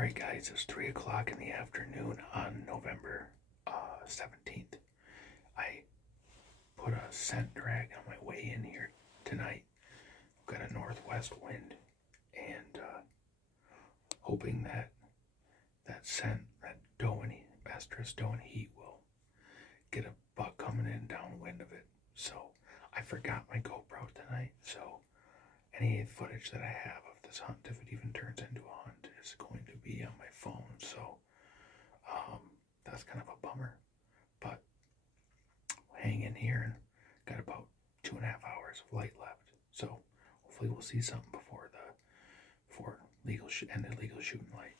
Alright guys, it's 3 o'clock in the afternoon on November 17th. I put a scent drag on my way in here tonight. I've got a northwest wind and hoping that scent, that doe and estrus doe and heat will get a buck coming in downwind of it. So I forgot my GoPro tonight, so any footage that I have of this hunt, if it even turns into a hunt, is going to be on my phone. So that's kind of a bummer, but hang in here and got about 2.5 hours of light left. So hopefully we'll see something before end of legal shooting light.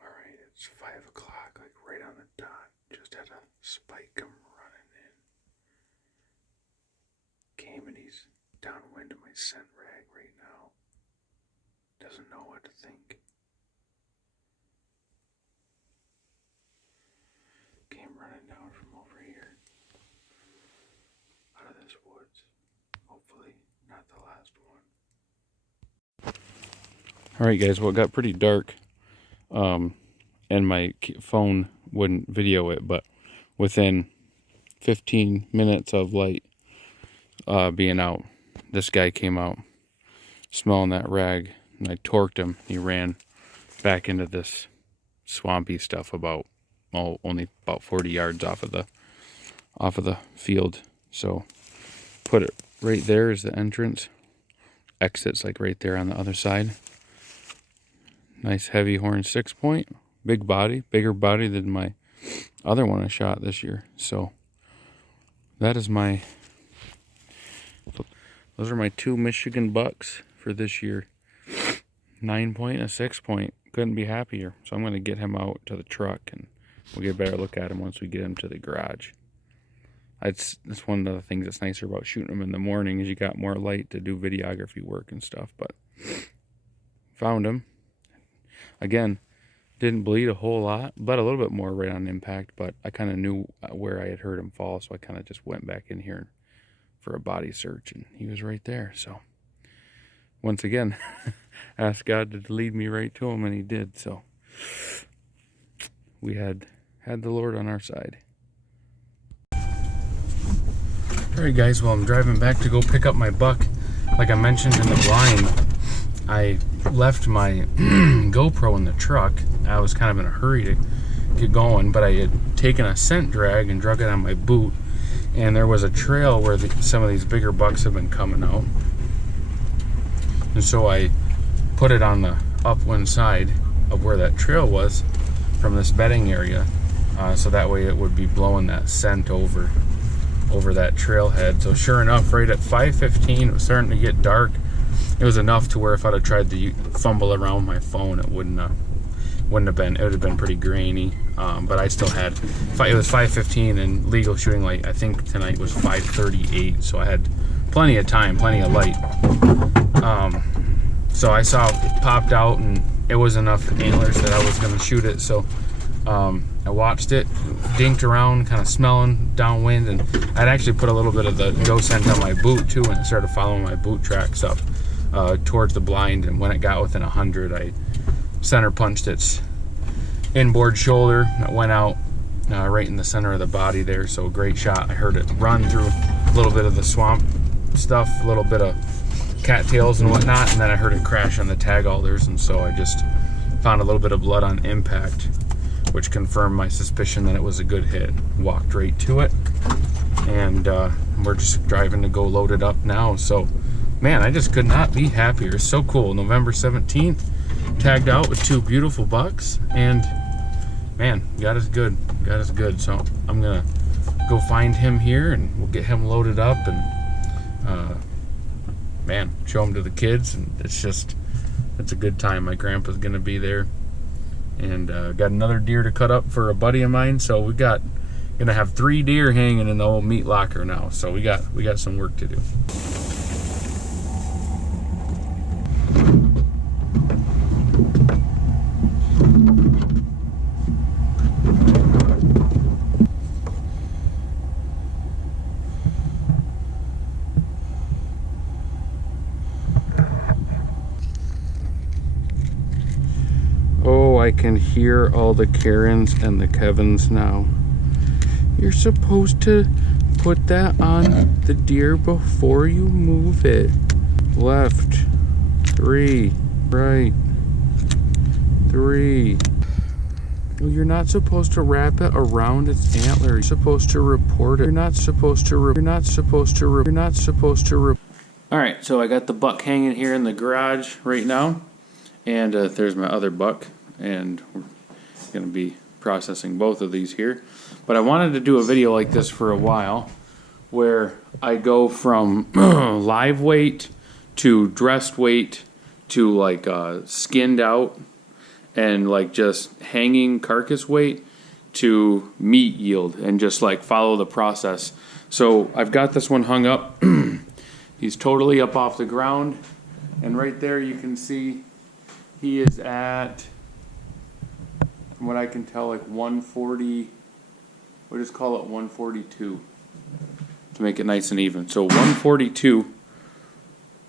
All right, it's 5 o'clock, like right on the dot. Just had a spike come running in. Came and he's downwind of my scent rag right now. Doesn't know what to think. Came running down from over here. Out of this woods. Hopefully not the last one. Alright guys, well it got pretty dark. And my phone wouldn't video it, but within 15 minutes of light being out, this guy came out smelling that rag, and I torqued him. He ran back into this swampy stuff only about 40 yards off of the field. So put it right there is the entrance. Exits like right there on the other side. Nice heavy horn 6-point, big body, bigger body than my other one I shot this year. So that is those are my 2 Michigan bucks for this year. 9-point and a 6-point. Couldn't be happier. So I'm going to get him out to the truck and we'll get a better look at him once we get him to the garage. That's one of the things that's nicer about shooting them in the morning is you got more light to do videography work and stuff. But found him. Again, didn't bleed a whole lot, but a little bit more right on impact. But I kind of knew where I had heard him fall, so I kind of just went back in here for a body search, and he was right there. So once again, asked God to lead me right to him, and he did. So we had the Lord on our side. Alright guys, well I'm driving back to go pick up my buck. Like I mentioned in the blind, I left my GoPro in the truck. I was kind of in a hurry to get going, but I had taken a scent drag and drug it on my boot, and there was a trail where some of these bigger bucks have been coming out, and so I put it on the upwind side of where that trail was from this bedding area, so that way it would be blowing that scent over that trailhead. So sure enough, right at 5:15, it was starting to get dark. It was enough to where if I'd have tried to fumble around my phone, it wouldn't have been. It would have been pretty grainy. But I still had. It was 5:15 and legal shooting light. I think tonight was 5:38, so I had plenty of time, plenty of light. So I saw it popped out, and it was enough antlers that I was going to shoot it. So I watched it, dinked around, kind of smelling downwind, and I'd actually put a little bit of the doe scent on my boot too, and it started following my boot tracks up towards the blind. And when it got within 100, I center punched its inboard shoulder. It went out right in the center of the body there. So a great shot. I heard it run through a little bit of the swamp stuff, a little bit of cattails and whatnot, and then I heard it crash on the tag alders, and so I just found a little bit of blood on impact, which confirmed my suspicion that it was a good hit. Walked right to it, and we're just driving to go load it up now. So man, I just could not be happier. It's so cool. November 17th, tagged out with 2 beautiful bucks, and man, God is good. God is good. So I'm gonna go find him here, and we'll get him loaded up, and man, show him to the kids. And it's a good time. My grandpa's gonna be there, and got another deer to cut up for a buddy of mine. So gonna have 3 deer hanging in the old meat locker now. So we got some work to do. I can hear all the Karens and the Kevins now. You're supposed to put that on the deer before you move it. Left, 3, right, 3. Well, you're not supposed to wrap it around its antler. You're supposed to report it. You're not supposed to. You're not supposed to. You're not supposed to. All right, so I got the buck hanging here in the garage right now, and there's my other buck, and we're gonna be processing both of these here. But I wanted to do a video like this for a while, where I go from live weight to dressed weight to like skinned out and like just hanging carcass weight to meat yield, and just like follow the process. So I've got this one hung up. He's totally up off the ground, and right there you can see he is at, from what I can tell, like 140. We'll just call it 142 to make it nice and even. So 142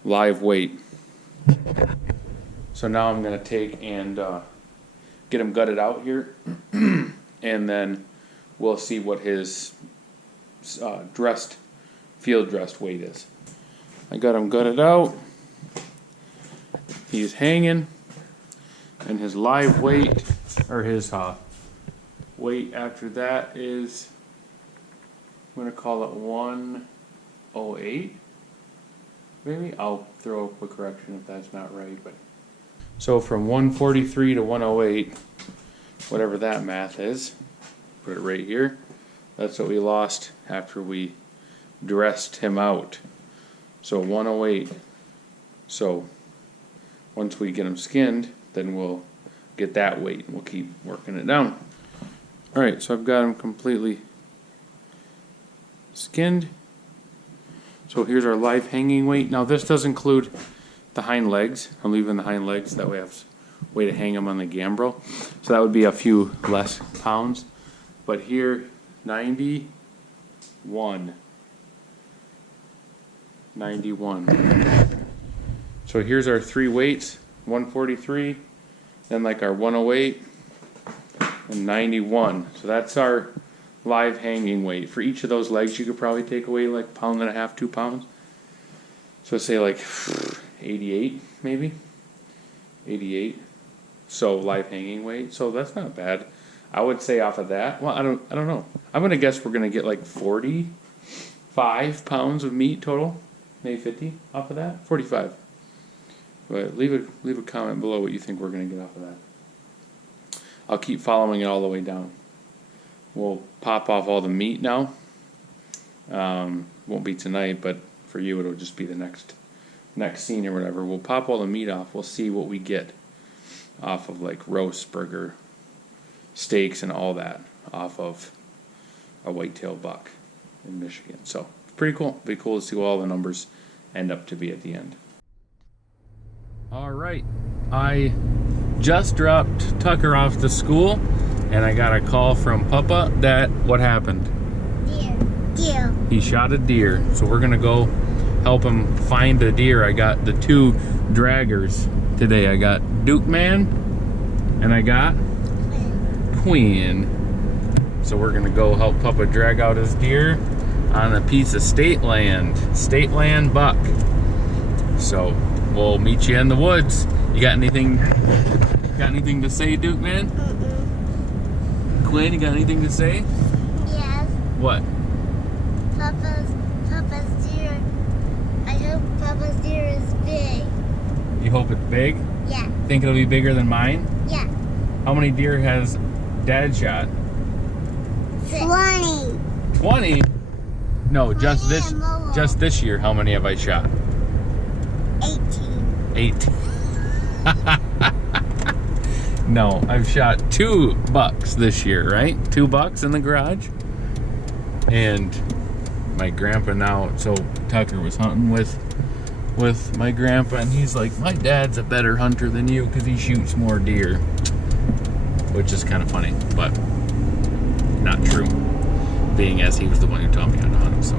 live weight. So now I'm going to take and get him gutted out here, and then we'll see what his field dressed weight is. I got him gutted out. He's hanging, and his live weight, or his weight after that is, I'm going to call it 108. Maybe I'll throw a quick correction if that's not right. But so from 143 to 108, whatever that math is, put it right here. That's what we lost after we dressed him out. So 108. So once we get him skinned, then we'll get that weight and we'll keep working it down. Alright, so I've got him completely skinned. So here's our live hanging weight. Now this does include the hind legs. I'm leaving the hind legs, that way I have a way to hang them on the gambrel. So that would be a few less pounds. But here, 91. 91. So here's our 3 weights, 143, then like our 108, and 91. So that's our live hanging weight. For each of those legs, you could probably take away like 1.5 pounds, 2 pounds. So say like 88, maybe 88. So live hanging weight. So that's not bad. I would say off of that. Well, I don't know. I'm gonna guess we're gonna get like 45 pounds of meat total, maybe 50 off of that. 45. But leave a comment below what you think we're gonna get off of that. I'll keep following it all the way down. We'll pop off all the meat now. Won't be tonight, but for you it'll just be the next scene or whatever. We'll pop all the meat off. We'll see what we get off of like roast, burger, steaks, and all that off of a whitetail buck in Michigan. So it's pretty cool. Be cool to see what all the numbers end up to be at the end. All right, I just dropped Tucker off to school, and I got a call from Papa that what happened? Deer. He shot a deer, so we're gonna go help him find a deer. I got the 2 draggers today. I got Duke Man, and I got Queen. So we're gonna go help Papa drag out his deer on a piece of state land buck. So we'll meet you in the woods. You got anything to say, Duke Man? Quinn, you got anything to say? Yes. What? Papa's deer. I hope Papa's deer is big. You hope it's big? Yeah. Think it'll be bigger than mine? Yeah. How many deer has Dad shot? 20. 20? No, just this year. How many have I shot? 18. 8. No, I've shot 2 bucks this year, right? 2 bucks in the garage. And my grandpa now, so Tucker was hunting with my grandpa, and he's like, my dad's a better hunter than you because he shoots more deer. Which is kind of funny, but not true, being as he was the one who taught me how to hunt. So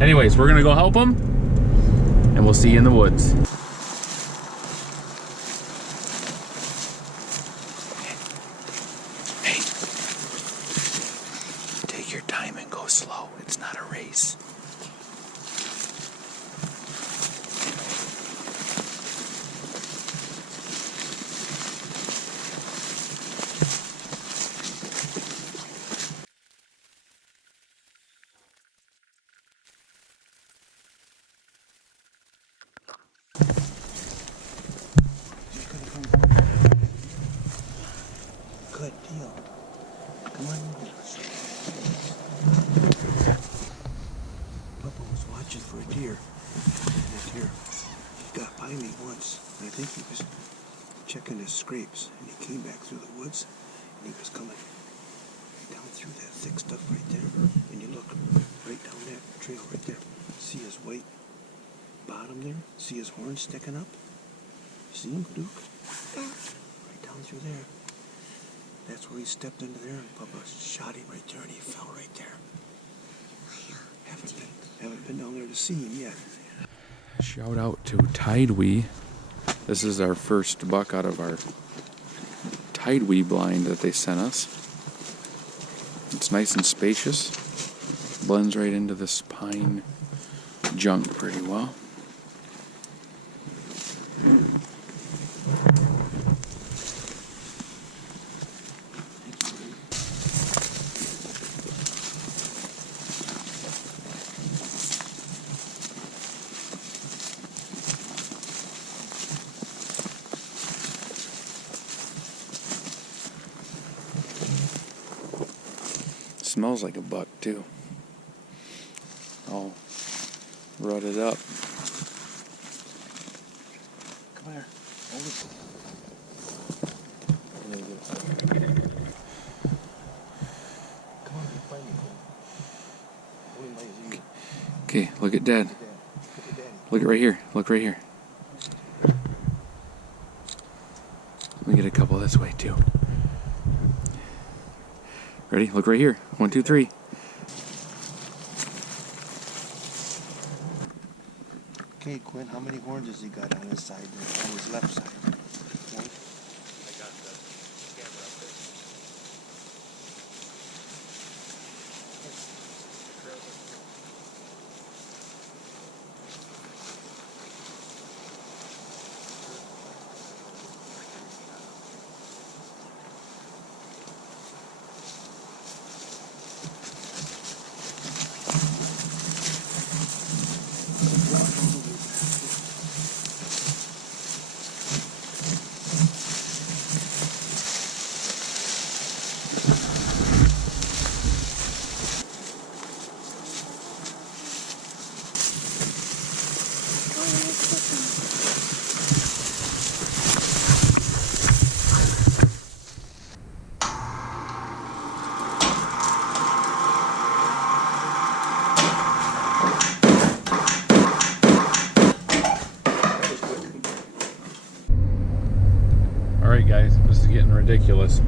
anyways, we're gonna go help him, and we'll see you in the woods. think he was checking his scrapes, and he came back through the woods, and he was coming down through that thick stuff right there. And you look right down that trail right there. See his white bottom there? See his horn sticking up? See him, Duke? Right down through there. That's where he stepped into there, and Papa shot him right there, and he fell right there. Haven't been down there to see him yet. Shout out to Tidewee. This is our first buck out of our Tidewee blind that they sent us. It's nice and spacious. Blends right into this pine junk pretty well. Smells like a buck too. All rutted up. Come here. Come on, find me. Okay, look at Dad. Look at right here. Look right here. Let me get a couple this way too. Ready? Look right here. 1, 2, 3. Okay, Quinn, how many horns has he got on his side there, on his left side? One? I got the camera up there. Alright guys, this is getting ridiculous.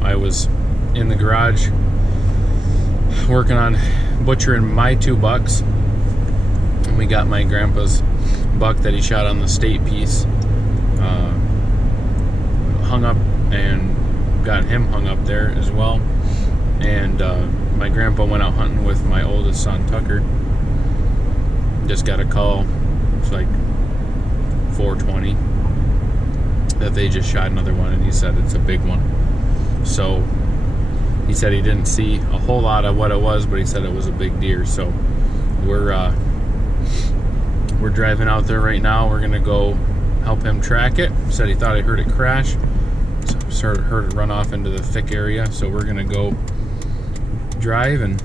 I was in the garage working on butchering my 2 bucks. And we got my grandpa's buck that he shot on the state piece hung up, and got him hung up there as well. And my grandpa went out hunting with my oldest son Tucker. Just got a call. It's like 4:20 that they just shot another one, and he said it's a big one. So he said he didn't see a whole lot of what it was, but he said it was a big deer. So we're driving out there right now. We're gonna go help him track it. Said he thought he heard it crash, so heard it run off into the thick area. So we're gonna go drive and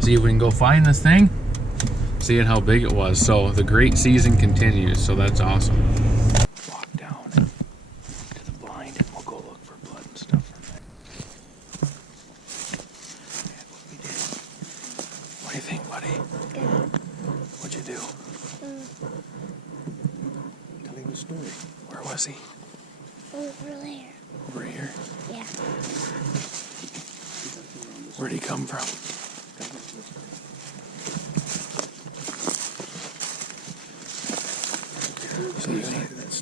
see if we can go find this thing, seeing how big it was. So the great season continues, so that's awesome. Walk down to the blind and we'll go look for blood and stuff from there. What do you think, buddy? What'd you do? Tell him the story. Where was he? Over there. Over here? Yeah. Where'd he come from?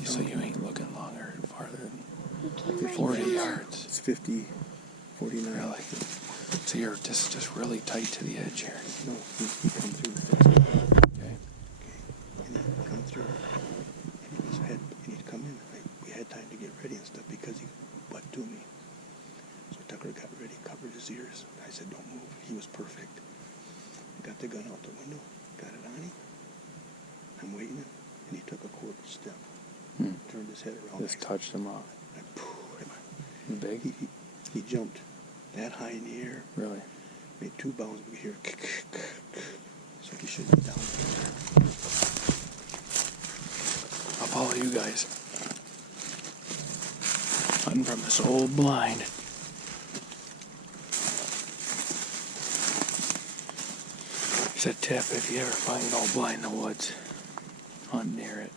So you ain't looking longer and farther than 40 yards. It's 50, 49. Really? So you're just really tight to the edge here. No, he come through the fence. Okay. And he'd come through, and he'd come in. We had time to get ready and stuff because he butt to me. So Tucker got ready, covered his ears. I said, don't move. He was perfect. I got the gun out the window, got it on him. I'm waiting, and he took a quarter step. Turned his head around. Just touched him off. Big? He jumped that high in the air. Really? Made 2 bounds. We hear so he should be down. I'll follow you guys. guys. Hunting from this old blind. It's a tip if you ever find an old blind in the woods. Hunt near it.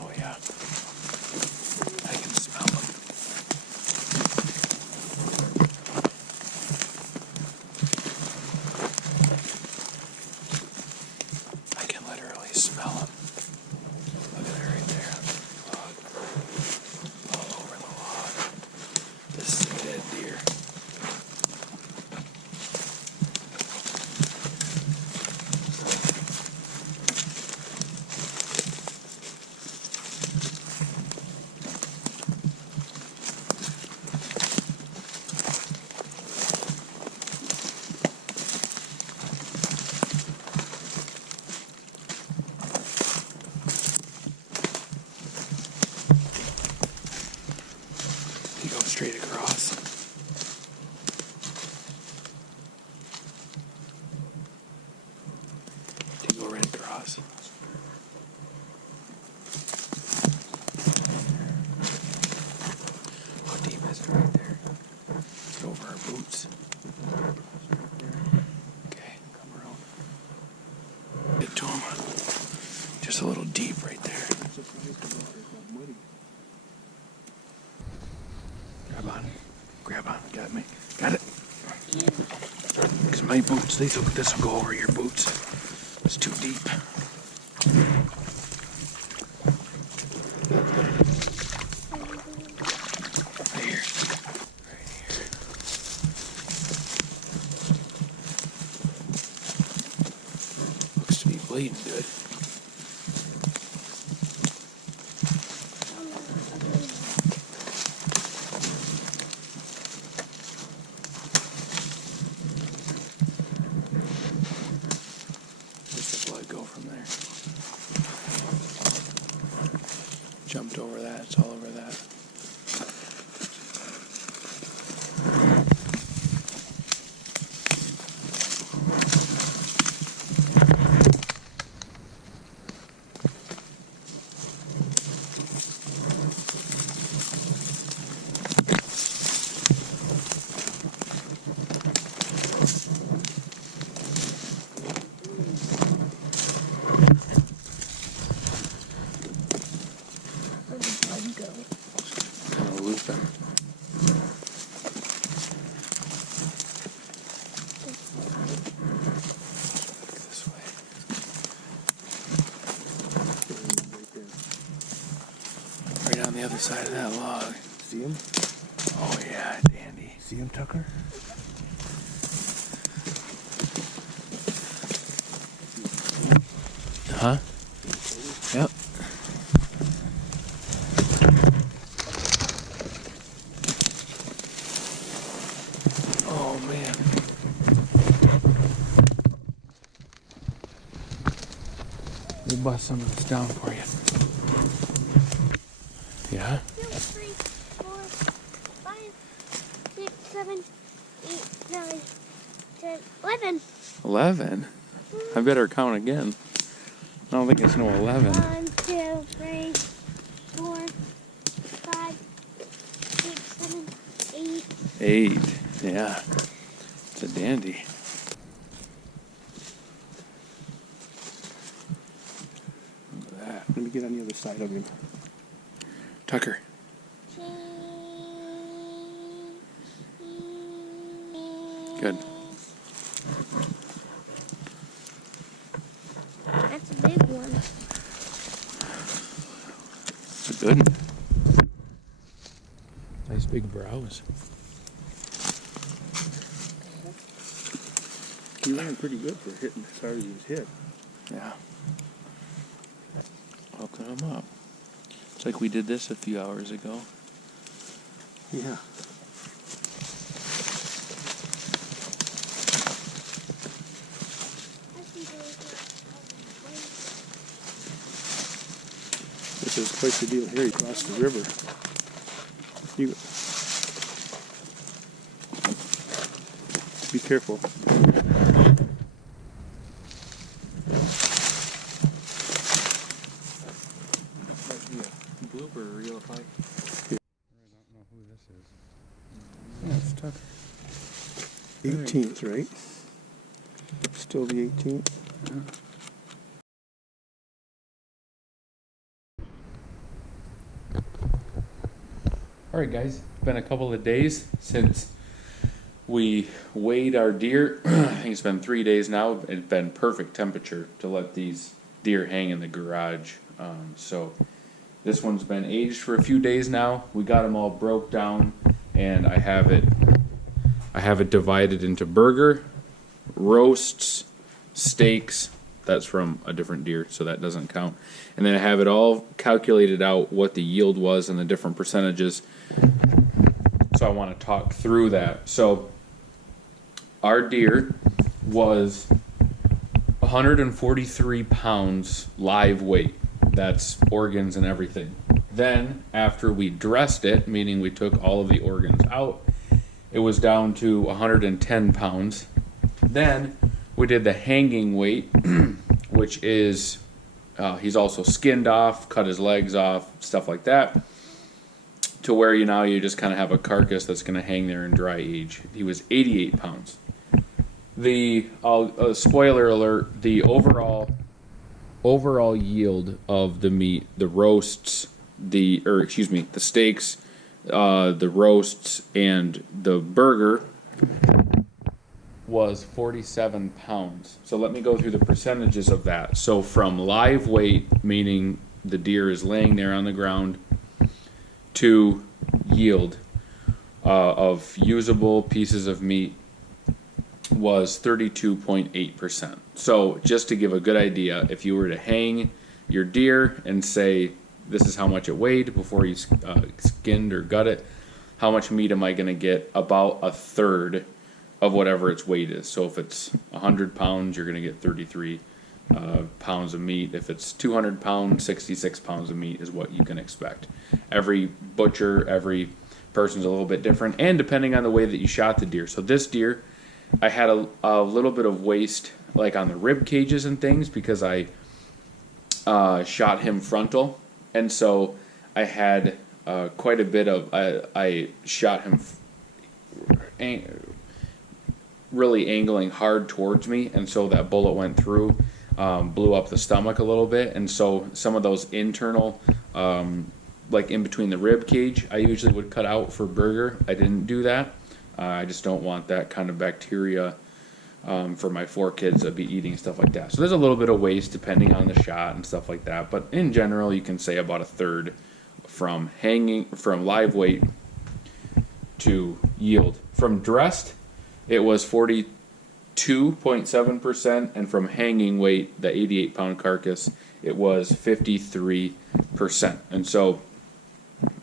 Oh yeah. I can smell them. I can literally smell them. Look at it right there. Log. All over the log. This is a dead deer. You go straight across. You go right across. How deep is it right there? It's over our boots. Okay, come around. Get to him. Just a little deep right there. Grab on. Grab on. Got me. Got it. Because my boots, this will go over your boots. It's too deep. Right here. Right here. Looks to be bleeding good. Where's the blood go from there? Jumped over that. It's all over that. Kind of looping. This way. Right on the other side of that log. See him? Oh yeah, dandy. See him, Tucker? Huh? Yep. Oh man. We'll bust some of this down for you. Yeah? 2, 3, 4, 5, 6, 7, 8, 9, 10, 11. 11? I better count again. I don't think it's no 11. 1, 2, 3, 4, 5, 6, 7, 8. 8. Yeah. It's a dandy. Look at that. Let me get on the other side of him. Tucker. Good. That's a big one. It's a good one. Nice big brows. He ran pretty good for hitting as hard as he was hit. Yeah. Hooking him up. It's like we did this a few hours ago. Yeah. This is quite the deal here. He crossed the river. You be careful. 18th, right? Still the 18th. Yeah. Alright guys, it's been a couple of days since we weighed our deer. I think it's been 3 days now. It's been perfect temperature to let these deer hang in the garage. So this one's been aged for a few days now. We got them all broke down, and I have it divided into burger, roasts, steaks. That's from a different deer, so that doesn't count. And then I have it all calculated out what the yield was and the different percentages. So I want to talk through that. So our deer was 143 pounds live weight. That's organs and everything. Then after we dressed it, meaning we took all of the organs out, it was down to 110 pounds. Then we did the hanging weight, which is, he's also skinned off, cut his legs off, stuff like that, to where you just kind of have a carcass that's going to hang there and dry age. He was 88 pounds. The spoiler alert, the overall yield of the meat, the roasts, the steaks, the roasts, and the burger was 47 pounds. So let me go through the percentages of that. So from live weight, meaning the deer is laying there on the ground, to yield of usable pieces of meat was 32.8%. So just to give a good idea, if you were to hang your deer and say this is how much it weighed before you skinned or gut it, how much meat am I going to get? About a third of whatever its weight is. So if it's 100 pounds, you're going to get 33 pounds of meat. If it's 200 pounds, 66 pounds of meat is what you can expect. Every butcher, every person's a little bit different, and depending on the way that you shot the deer. So this deer, I had a little bit of waste like on the rib cages and things because I shot him frontal, and so I had quite a bit of, I shot him really angling hard towards me, and so that bullet went through, blew up the stomach a little bit, and so some of those internal, like in between the rib cage, I usually would cut out for burger. I didn't do that. I just don't want that kind of bacteria for my 4 kids to be eating, stuff like that. So there's a little bit of waste depending on the shot and stuff like that, but in general you can say about a third from live weight to yield. From dressed, it was 42.7%, and from hanging weight, the 88-pound carcass, it was 53%. And so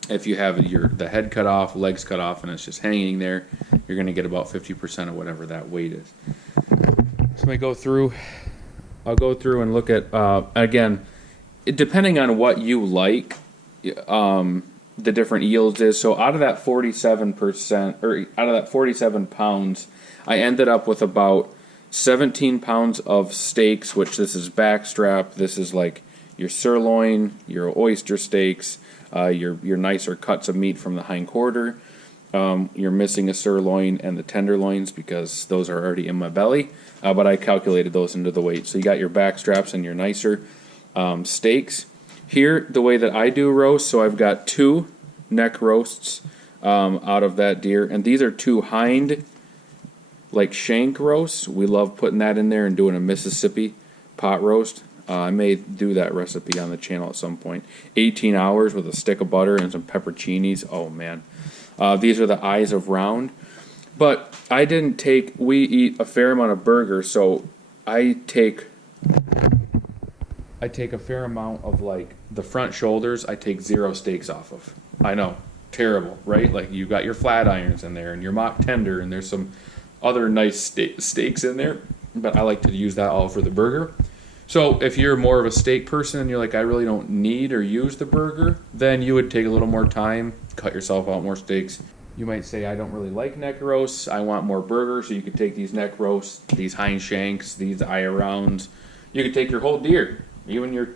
if you have the head cut off, legs cut off, and it's just hanging there, you're going to get about 50% of whatever that weight is. So I'll go through and look at, again, depending on what you like, the different yields is. So out of that 47%, or out of that 47 pounds, I ended up with about 17 pounds of steaks, which this is backstrap. This is like your sirloin, your oyster steaks, your nicer cuts of meat from the hind quarter. You're missing a sirloin and the tenderloins because those are already in my belly, but I calculated those into the weight. So you got your backstraps and your nicer steaks. Here, the way that I do roast, so I've got 2 neck roasts out of that deer, and these are 2 hind, like shank roasts. We love putting that in there and doing a Mississippi pot roast. I may do that recipe on the channel at some point. 18 hours with a stick of butter and some pepperoncinis. Oh man. These are the eyes of round. But we eat a fair amount of burger, so I take a fair amount of like the front shoulders. I take 0 steaks off of. I know, terrible, right? Like you got your flat irons in there and your mock tender, and there's some other nice steaks in there, but I like to use that all for the burger. So if you're more of a steak person and you're like, I really don't need or use the burger, then you would take a little more time, cut yourself out more steaks. You might say, I don't really like neck roasts, I want more burger, so you could take these neck roasts, these hind shanks, these eye rounds. You could take your whole deer, even your,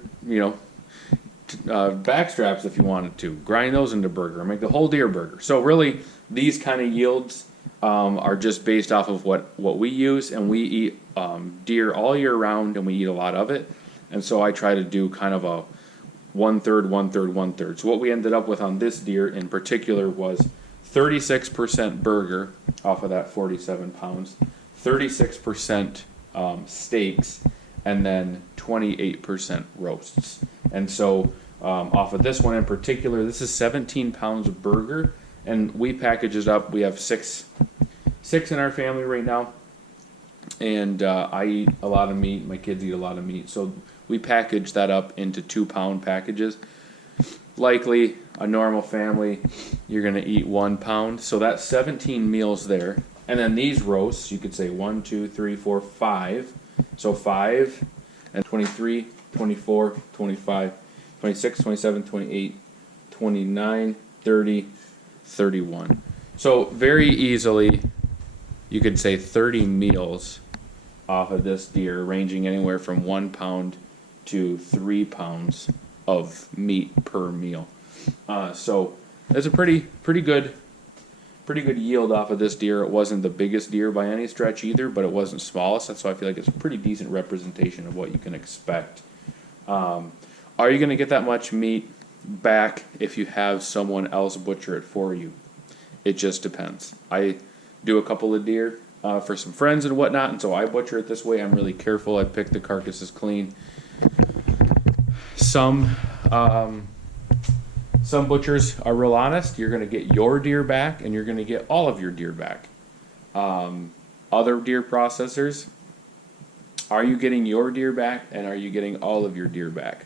backstraps if you wanted to. Grind those into burger, make the whole deer burger. So really, these kind of yields are just based off of what we use, and we eat deer all year round, and we eat a lot of it. And so I try to do kind of a 1/3, 1/3, 1/3. So what we ended up with on this deer in particular was 36% burger off of that 47 pounds, 36% steaks, and then 28% roasts. And so off of this one in particular, this is 17 pounds of burger, and we package it up. We have six in our family right now, and I eat a lot of meat. My kids eat a lot of meat, so we package that up into 2-pound packages. Likely a normal family, you're going to eat 1 pound, so that's 17 meals there. And then these roasts, you could say 1, 2, 3, 4, 5. So 5 and 23, 24, 25, 26, 27, 28, 29, 30, 31. So very easily, you could say 30 meals off of this deer, ranging anywhere from 1 pound to 3 pounds of meat per meal. So that's a pretty good yield off of this deer. It wasn't the biggest deer by any stretch either, but it wasn't smallest, and so I feel like it's a pretty decent representation of what you can expect. Are you going to get that much meat back if you have someone else butcher it for you? It just depends. I do a couple of deer for some friends and whatnot, and so I butcher it this way. I'm really careful. I pick the carcasses clean. Some butchers are real honest. You're going to get your deer back, and you're going to get all of your deer back. Other deer processors, are you getting your deer back, and are you getting all of your deer back?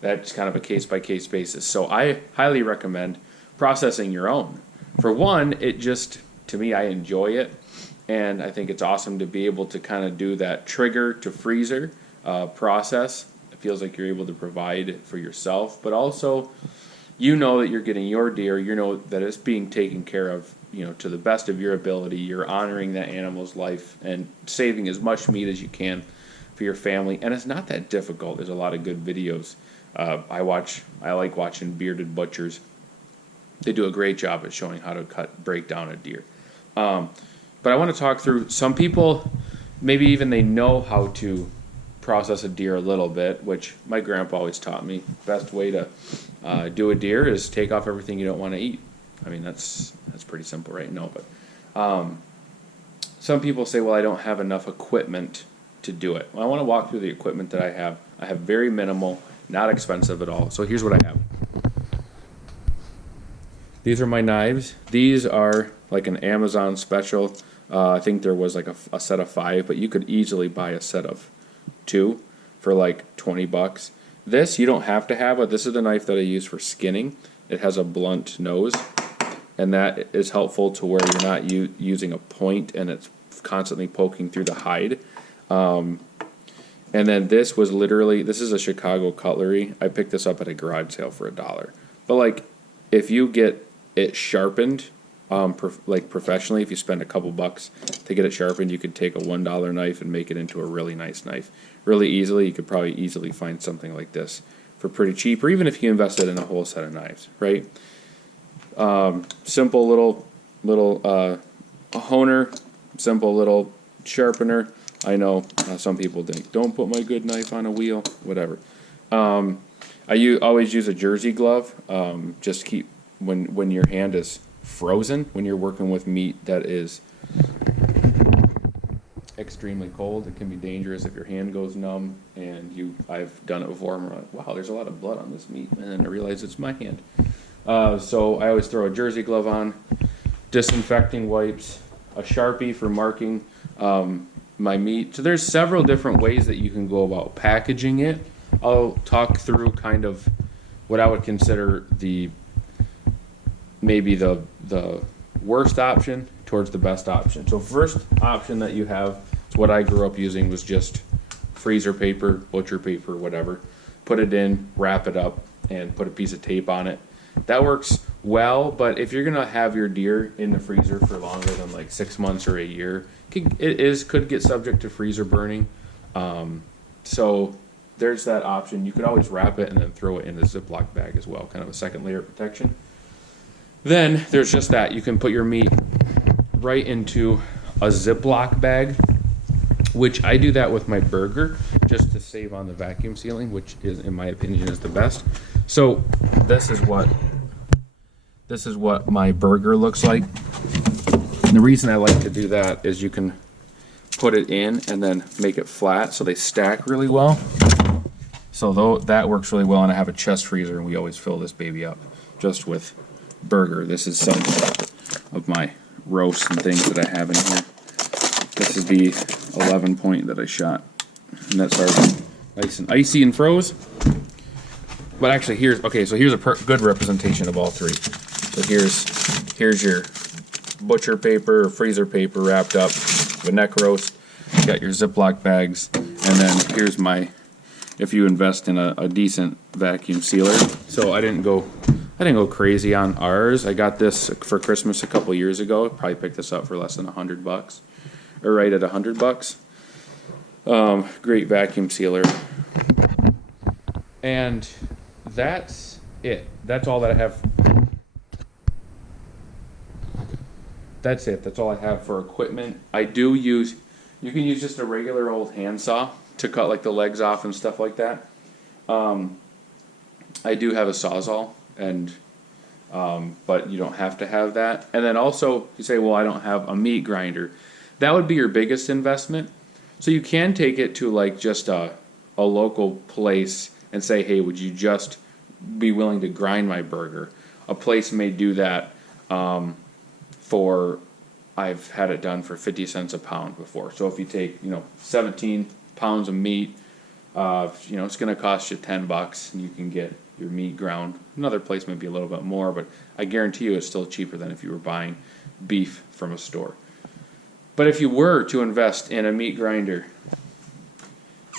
That's kind of a case-by-case basis. So I highly recommend processing your own. For one, to me, I enjoy it, and I think it's awesome to be able to kind of do that trigger to freezer process. It feels like you're able to provide for yourself, but also you know that you're getting your deer, you know that it's being taken care of, to the best of your ability. You're honoring that animal's life and saving as much meat as you can for your family, and it's not that difficult. There's a lot of good videos. I like watching bearded butchers. They do a great job at showing how to break down a deer. But I want to talk through, some people, maybe even they know how to process a deer a little bit, which my grandpa always taught me. Best way to do a deer is take off everything you don't want to eat. I mean, that's pretty simple, right? No, but some people say, well, I don't have enough equipment to do it. Well, I want to walk through the equipment that I have. I have very minimal, not expensive at all. So here's what I have. These are my knives. These are like an Amazon special. I think there was like a set of 5, but you could easily buy a set of 2 for like $20. This you don't have to have, but this is the knife that I use for skinning. It has a blunt nose, and that is helpful to where you're not using a point and it's constantly poking through the hide. And then this is a Chicago cutlery. I picked this up at a garage sale for $1. But like, if you get it sharpened, professionally, if you spend a couple bucks to get it sharpened, you could take a $1 knife and make it into a really nice knife. Really easily, you could probably easily find something like this for pretty cheap, or even if you invested in a whole set of knives, right? Simple little honer, simple little sharpener. I know some people think, don't put my good knife on a wheel, whatever. I always use a jersey glove. Just keep, when your hand is frozen, when you're working with meat that is extremely cold, it can be dangerous if your hand goes numb. And I've done it before, and we're like, wow, there's a lot of blood on this meat, and then I realize it's my hand. So I always throw a jersey glove on, disinfecting wipes, a Sharpie for marking my meat. So there's several different ways that you can go about packaging it. I'll talk through kind of what I would consider maybe the worst option towards the best option. So first option that you have, what I grew up using, was just freezer paper, butcher paper, whatever. Put it in, wrap it up, and put a piece of tape on it. That works well, but if you're gonna have your deer in the freezer for longer than like 6 months or a year, it could get subject to freezer burning. So there's that option. You could always wrap it and then throw it in a Ziploc bag as well, kind of a second layer of protection. Then there's just that. You can put your meat right into a Ziploc bag, which I do that with my burger just to save on the vacuum sealing, which is, in my opinion, is the best. So this is what my burger looks like. And the reason I like to do that is you can put it in and then make it flat so they stack really well. So though that works really well, and I have a chest freezer, and we always fill this baby up just with burger. This is some of my roasts and things that I have in here. This is the 11 point that I shot, and that's already nice and icy and froze. But actually, here's a good representation of all three. So here's your butcher paper or freezer paper wrapped up with neck roast. You got your Ziploc bags, and then here's my, if you invest in a decent vacuum sealer. So I didn't go crazy on ours. I got this for Christmas a couple years ago. Probably picked this up for less than $100, or right at $100. Great vacuum sealer, and that's it. That's all that I have. That's it. That's all I have for equipment. I do use, you can use just a regular old handsaw to cut like the legs off and stuff like that. I do have a Sawzall, and but you don't have to have that. And then also you say, well, I don't have a meat grinder. That would be your biggest investment. So you can take it to like just a local place and say, hey, would you just be willing to grind my burger? A place may do that for, I've had it done for 50 cents a pound before. So if you take, 17 pounds of meat, it's going to cost you $10, and you can get your meat ground. Another place may be a little bit more, but I guarantee you it's still cheaper than if you were buying beef from a store. But if you were to invest in a meat grinder,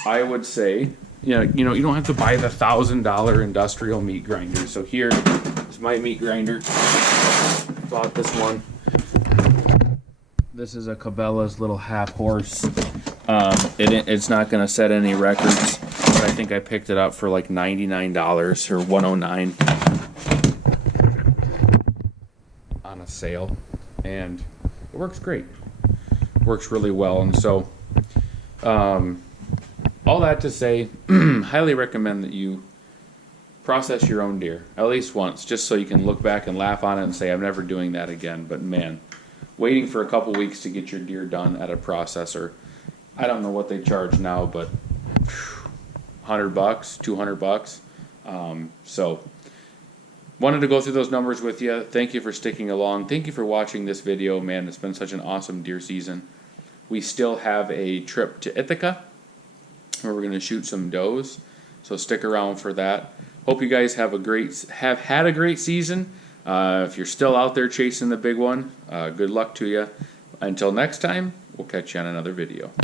I would say, you don't have to buy the $1,000 industrial meat grinder. So here is my meat grinder. Bought this one. This is a Cabela's little half horse. It's not going to set any records, but I think I picked it up for like $99 or $109 on a sale, and it works great. Works really well. And so all that to say, highly recommend that you process your own deer at least once, just so you can look back and laugh on it and say, I'm never doing that again. But man, waiting for a couple weeks to get your deer done at a processor, I don't know what they charge now, but $100, $200. So wanted to go through those numbers with you. Thank you for sticking along. Thank you for watching this video. Man, it's been such an awesome deer season. We still have a trip to Ithaca where we're going to shoot some does, so stick around for that. Hope you guys have had a great season. If you're still out there chasing the big one, good luck to you. Until next time, we'll catch you on another video.